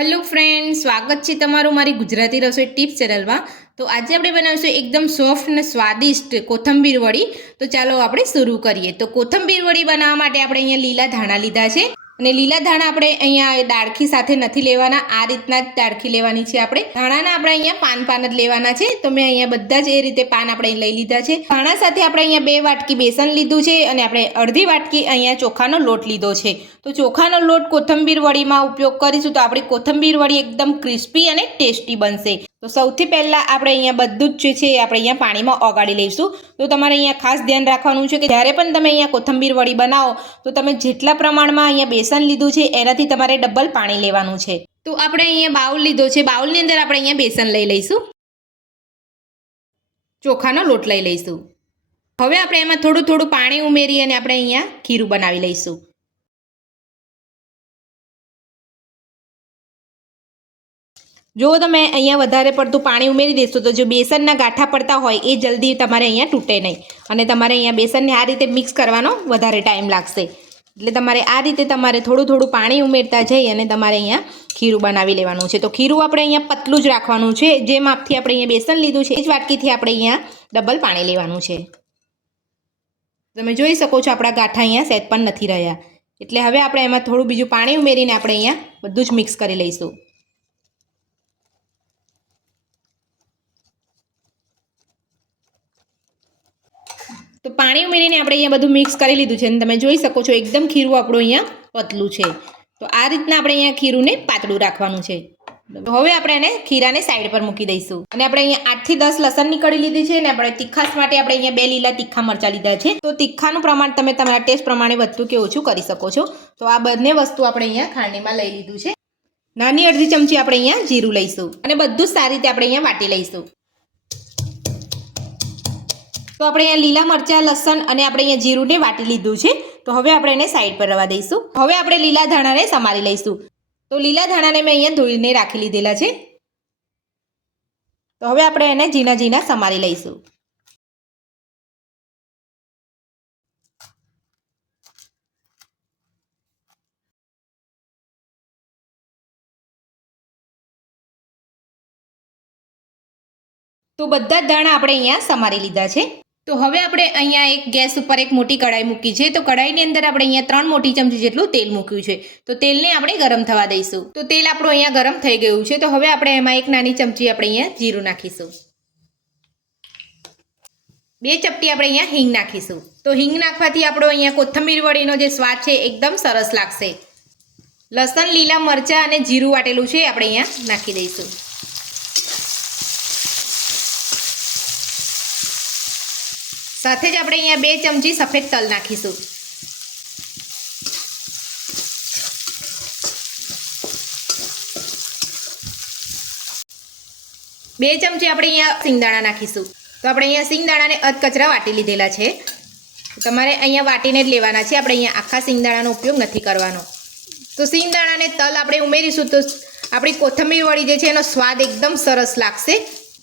Hello friend સ્વાગત છે તમારું મારી ગુજરાતી રસોઈ ટિપ્સ ચેનલમાં. તો આજે આપણે બનાવીશું એકદમ સોફ્ટ અને સ્વાદિષ્ટ કોથંબીર વડી. તો ચાલો આપણે શરૂ કરીએ. તો કોથંબીર વડી બનાવવા માટે આપણે અહીંયા લીલા ધાણા લીધા છે. અને લીલા ધાણા આપણે અહીંયા ડાળખી સાથે નથી લેવાના. આ રીતના જ ડાળખી લેવાની છે આપણે. ધાણાના આપણે અહીંયા પાન પાન જ લેવાના છે. તો મેં અહીંયા બધા જ એ રીતે પાન આપણે લઈ લીધા છે. ધાણા સાથે આપણે અહીંયા બે વાટકી બેસન લીધું છે અને આપણે અડધી વાટકી અહીંયા ચોખાનો લોટ લીધો છે. તો ચોખાનો લોટ કોથંબીર વડીમાં ઉપયોગ કરીશું તો આપણી કોથંબીર વડી એકદમ ક્રિસ્પી અને ટેસ્ટી બનશે. તો સૌથી પહેલાં આપણે અહીંયા બધું જ છે આપણે અહીંયા પાણીમાં ઓગાળી લઈશું. તો તમારે અહીંયા ખાસ ધ્યાન રાખવાનું છે કે જ્યારે પણ તમે અહીંયા કોથંબીર વડી બનાવો, તો તમે જેટલા પ્રમાણમાં અહીંયા બેસન લીધું છે, એનાથી તમારે ડબલ પાણી લેવાનું છે. તો આપણે અહીંયા બાઉલ લીધો છે. બાઉલની અંદર આપણે અહીંયા બેસન લઈ લઈશું. ચોખાનો લોટ લઈ લઈશું. હવે આપણે એમાં થોડું થોડું પાણી ઉમેરી અને આપણે અહીંયા ખીરું બનાવી લઈશું. જો તમે અહીંયા વધારે પડતું પાણી ઉમેરી દેશો તો જો બેસનના ગાંઠા પડતા હોય એ જલ્દી તમારે અહીંયા તૂટે નહીં. અને તમારે અહીંયા બેસનને આ રીતે મિક્સ કરવાનો વધારે ટાઈમ લાગશે. એટલે તમારે આ રીતે તમારે થોડું થોડું પાણી ઉમેરતા જઈ અને તમારે અહીંયા ખીરું બનાવી લેવાનું છે. તો ખીરું આપણે અહીંયા પતલું જ રાખવાનું છે. જે માપથી આપણે અહીંયા બેસન લીધું છે, એ જ વાટકીથી આપણે અહીંયા ડબલ પાણી લેવાનું છે. તમે જોઈ શકો છો આપણા ગાંઠા અહીંયા સેટ પણ નથી રહ્યા. એટલે હવે આપણે એમાં થોડું બીજું પાણી ઉમેરીને આપણે અહીંયા બધું જ મિક્સ કરી લઈશું. તો પાણી ઉમેરીને આપણે અહીંયા બધું મિક્સ કરી લીધું છે. અને તમે જોઈ શકો છો, એકદમ ખીરું આપણું અહીંયા પતલું છે. તો આ રીતના આપણે અહીંયા ખીરુંને પાતળું રાખવાનું છે. હવે આપણે એને ખીરાને સાઈડ પર મૂકી દઈશું. અને આપણે અહીંયા આઠથી દસ લસણ નીકળી લીધી છે અને આપણે તીખાશ માટે આપણે અહીંયા બે લીલા તીખા મરચા લીધા છે. તો તીખાનું પ્રમાણ તમે તમારા ટેસ્ટ પ્રમાણે વધતું કે ઓછું કરી શકો છો. તો આ બંને વસ્તુ આપણે અહીંયા ખાંડીમાં લઈ લીધું છે. નાની અડધી ચમચી આપણે અહીંયા જીરું લઈશું. અને બધું જ સારી રીતે આપણે અહીંયા વાટી લઈશું. તો આપણે અહીંયા લીલા મરચાં, લસણ અને આપણે અહીંયા જીરુંને વાટી લીધું છે. તો હવે આપણે એને સાઈડ પર રવા દઈશું. હવે આપણે લીલા ધાણાને સમારી લઈશું. તો લીલા ધાણાને મેં અહીંયા ધોઈને રાખી લીધેલા છે. તો હવે આપણે એને ઝીણા ઝીણા સમારી લઈશું. તો બધા જ ધાણા આપણે અહીંયા સમારી લીધા છે. તો હવે આપણે અહીંયા એક ગેસ ઉપર એક મોટી કઢાઈ મૂકી છે. તો કઢાઈની અંદર આપણે અહીંયા ત્રણ મોટી ચમચી જેટલું તેલ મૂક્યું છે. તો તેલને આપણે ગરમ થવા દઈશું. તો તેલ આપણું અહીંયા ગરમ થઈ ગયું છે. તો હવે આપણે એમાં એક નાની ચમચી આપણે અહીંયા જીરું નાખીશું. બે ચપટી આપણે અહીંયા હિંગ નાખીશું. તો હિંગ નાખવાથી આપણો અહીંયા કોથમીર વડીનો જે સ્વાદ છે એકદમ સરસ લાગશે. લસણ, લીલા મરચાં અને જીરું વાટેલું છે આપણે અહીંયા નાખી દઈશું. સાથે જ આપણે અહીંયા બે ચમચી સફેદ તલ નાખીશું. બે ચમચી આપણે અહીંયા સિંગદાણા નાખીશું. તો આપણે અહીંયા સિંગદાણાને અધકચરા વાટી લીધેલા છે. તમારે અહીંયા વાટીને જ લેવાના છે. આપણે અહીંયા આખા સિંગદાણાનો ઉપયોગ નથી કરવાનો. તો સિંગદાણાને તલ આપણે ઉમેરીશું તો આપણી કોથમીર વળી જે છે એનો સ્વાદ એકદમ સરસ લાગશે.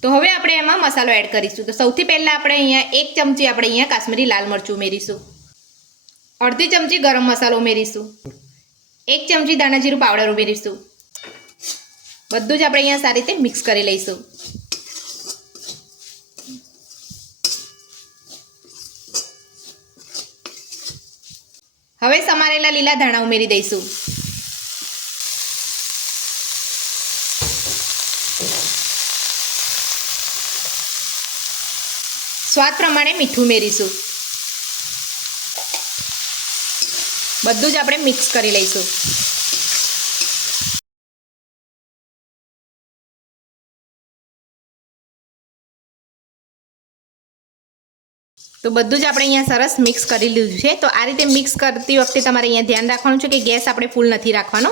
તો હવે આપણે એમાં મસાલો એડ કરીશું. તો સૌથી પહેલાં આપણે અહીંયા એક ચમચી આપણે અહીંયા કાશ્મીરી લાલ મરચું ઉમેરીશું. અડધી ચમચી ગરમ મસાલો ઉમેરીશું. એક ચમચી દાણા જીરું પાવડર ઉમેરીશું. બધું જ આપણે અહીંયા સારી રીતે મિક્સ કરી લઈશું. હવે સમારેલા લીલા ધાણા ઉમેરી દઈશું. સ્વાદ પ્રમાણે મીઠું ઉમેરીશું. બધું જ આપણે મિક્સ કરી લઈશું. તો બધું જ આપણે અહીંયા સરસ મિક્સ કરી લીધું છે. તો આ રીતે મિક્સ કરતી વખતે તમારે અહીંયા ધ્યાન રાખવાનું છે કે ગેસ આપણે ફૂલ નથી રાખવાનો.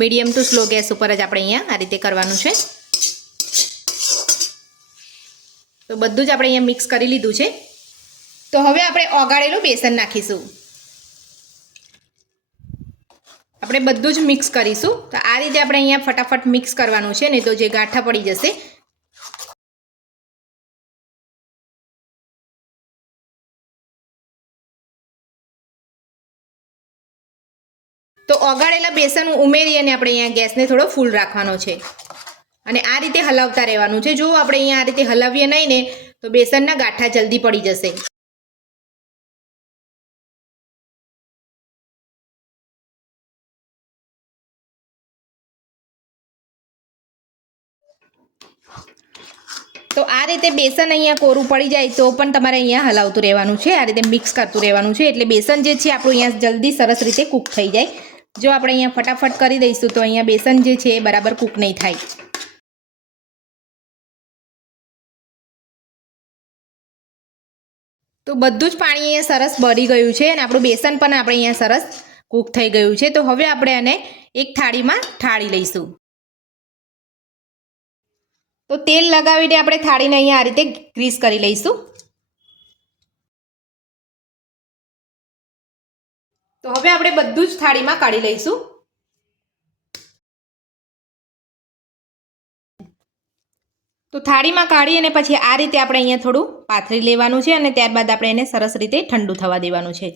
મીડિયમ ટુ સ્લો ગેસ ઉપર જ આપણે અહીંયા આ રીતે કરવાનું છે. તો બધું જ આપણે અહીંયા મિક્સ કરી લીધું છે. તો હવે આપણે ઓગાળેલું બેસન નાખીશું. આપણે બધું જ મિક્સ કરીશું. તો આ રીતે આપણે અહીંયા ફટાફટ મિક્સ કરવાનું છે, નહીં તો જે ગાંઠા પડી જશે. તો ઓગાળેલા બેસન ઉમેરી અને આપણે અહીંયા ગેસને થોડો ફૂલ રાખવાનો છે. અને આ રીતે હલાવતા રહેવાનું છે. જો આપણે અહીંયા આ રીતે હલાવીએ નહીં ને, તો બેસનના ગાંઠા જલ્દી પડી જશે. તો આ રીતે બેસન અહીંયા કોરું પડી જાય તો પણ તમારે અહીંયા હલાવતું રહેવાનું છે. આ રીતે મિક્સ કરતું રહેવાનું છે. એટલે બેસન જે છે આપણું અહીંયા જલ્દી સરસ રીતે કૂક થઈ જાય. જો આપણે અહીંયા ફટાફટ કરી દઈશું તો અહીંયા બેસન જે છે એ બરાબર કૂક નહીં થાય. તો બધું જ પાણી અહીંયા સરસ બળી ગયું છે અને આપણું બેસન પણ આપણે અહીંયા સરસ કૂક થઈ ગયું છે. તો હવે આપણે આને એક થાળીમાં ઠાળી લઈશું. તો તેલ લગાવીને આપણે થાળીને અહીંયા આ રીતે ગ્રીસ કરી લઈશું. તો હવે આપણે બધું જ થાળીમાં કાઢી લઈશું. તો થાળીમાં કાઢી અને પછી આ રીતે આપણે અહીંયા થોડું પાથરી લેવાનું છે અને ત્યારબાદ આપણે એને સરસ રીતે ઠંડુ થવા દેવાનું છે.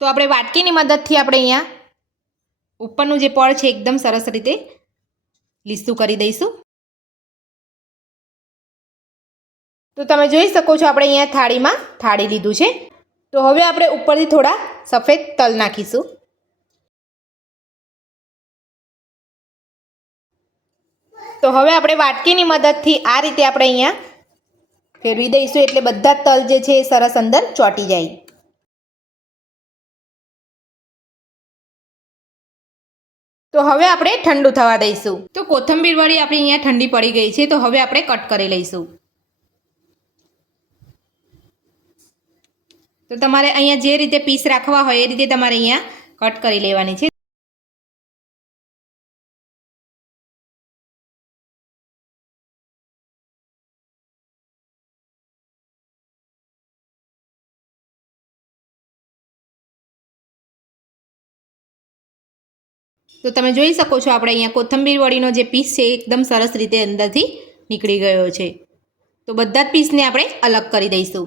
તો આપણે વાટકીની મદદથી આપણે અહીંયા ઉપરનું જે પળ છે એકદમ સરસ રીતે લીસું કરી દઈશું. તો તમે જોઈ શકો છો આપણે અહીંયા થાળીમાં થાળી લીધું છે. તો હવે આપણે ઉપરથી થોડા સફેદ તલ નાખીશું. તો હવે આપણે વાટકીની મદદથી આ રીતે આપણે અહીંયા ફેરવી દઈશું એટલે બધા તલ જે છે એ સરસ અંદર ચોંટી જાય. તો હવે આપણે ઠંડુ થવા દઈશું. તો કોથંબીર વળી આપણી અહીંયા ઠંડી પડી ગઈ છે, તો હવે આપણે કટ કરી લઈશું. તો તમારે અહીંયા જે રીતે પીસ રાખવા હોય એ રીતે તમારે અહીંયા કટ કરી લેવાની છે. તો તમે જોઈ શકો છો આપણે અહીંયા કોથંબીર વડીનો જે પીસ છે એકદમ સરસ રીતે અંદરથી નીકળી ગયો છે. તો બધા જ પીસને આપણે અલગ કરી દઈશું.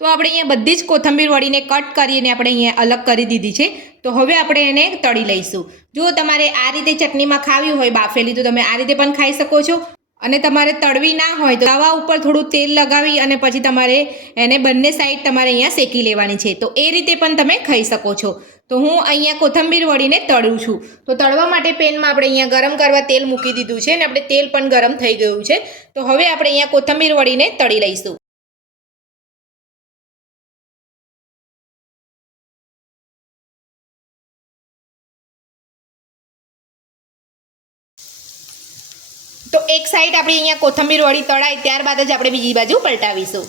તો આપણે અહીંયા બધી જ કોથંબીર વળીને કટ કરીને આપણે અહીંયા અલગ કરી દીધી છે. તો હવે આપણે એને તળી લઈશું. જો તમારે આ રીતે ચટણીમાં ખાવી હોય બાફેલી તો તમે આ રીતે પણ ખાઈ શકો છો. અને તમારે તળવી ના હોય તો તવા ઉપર થોડું તેલ લગાવી અને પછી તમારે એને બંને સાઈડ તમારે અહીંયા શેકી લેવાની છે. તો એ રીતે પણ તમે ખાઈ શકો છો. તો હું અહીંયા કોથંબીર વળીને તળું છું. તો તળવા માટે પેનમાં આપણે અહીંયા ગરમ કરવા તેલ મૂકી દીધું છે અને આપણે તેલ પણ ગરમ થઈ ગયું છે. તો હવે આપણે અહીંયા કોથંબીર વળીને તળી લઈશું. તો એક સાઈડ આપણે અહીંયા કોથંબીર વળી તળાય, ત્યારબાદ જ આપણે બીજી બાજુ પલટાવીશું.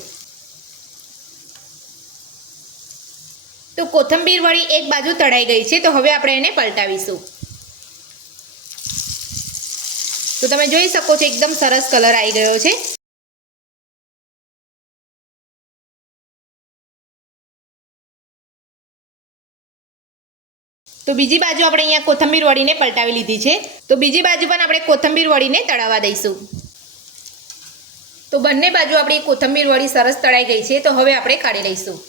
તો કોથંબીર વળી એક બાજુ તળાઈ ગઈ છે, તો હવે આપણે એને પલટાવીશું. તો તમે જોઈ શકો છો, એકદમ સરસ કલર આવી ગયો છે. તો બીજી બાજુ આપણે અહીંયા કોથંબીર વળીને પલટાવી લીધી છે. તો બીજી બાજુ પણ આપણે કોથંબીર વળીને તળાવવા દઈશું. તો બંને બાજુ આપણી કોથંબીર વળી સરસ તળાઈ ગઈ છે, તો હવે આપણે કાઢી લઈશું.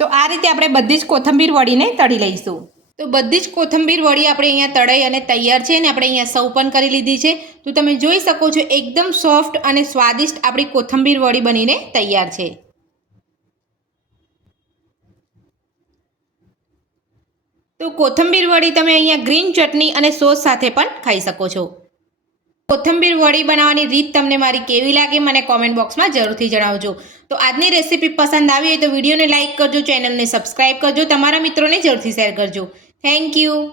તો આ રીતે આપણે બધી જ કોથંબીર વળીને તળી લઈશું. તો બધી જ કોથંબીર વળી આપણે અહીંયા તળાઈ અને તૈયાર છે ને આપણે અહીંયા સૌ પણ કરી લીધી છે. તો તમે જોઈ શકો છો એકદમ સોફ્ટ અને સ્વાદિષ્ટ આપણી કોથંબીર વળી બનીને તૈયાર છે. તો કોથંબીર વડી તમે અહીંયા ગ્રીન ચટણી અને સોસ સાથે પણ ખાઈ શકો છો. કોથંબીર વડી બનાવવાની રીત તમને મારી કેવી લાગે મને કોમેન્ટ બોક્સમાં જરૂરથી જણાવજો. તો આજની રેસીપી પસંદ આવી હોય તો વિડીયોને લાઇક કરજો ચેનલને સબસ્ક્રાઇબ કરજો, તમારા મિત્રોને જરૂરથી શેર કરજો. Thank you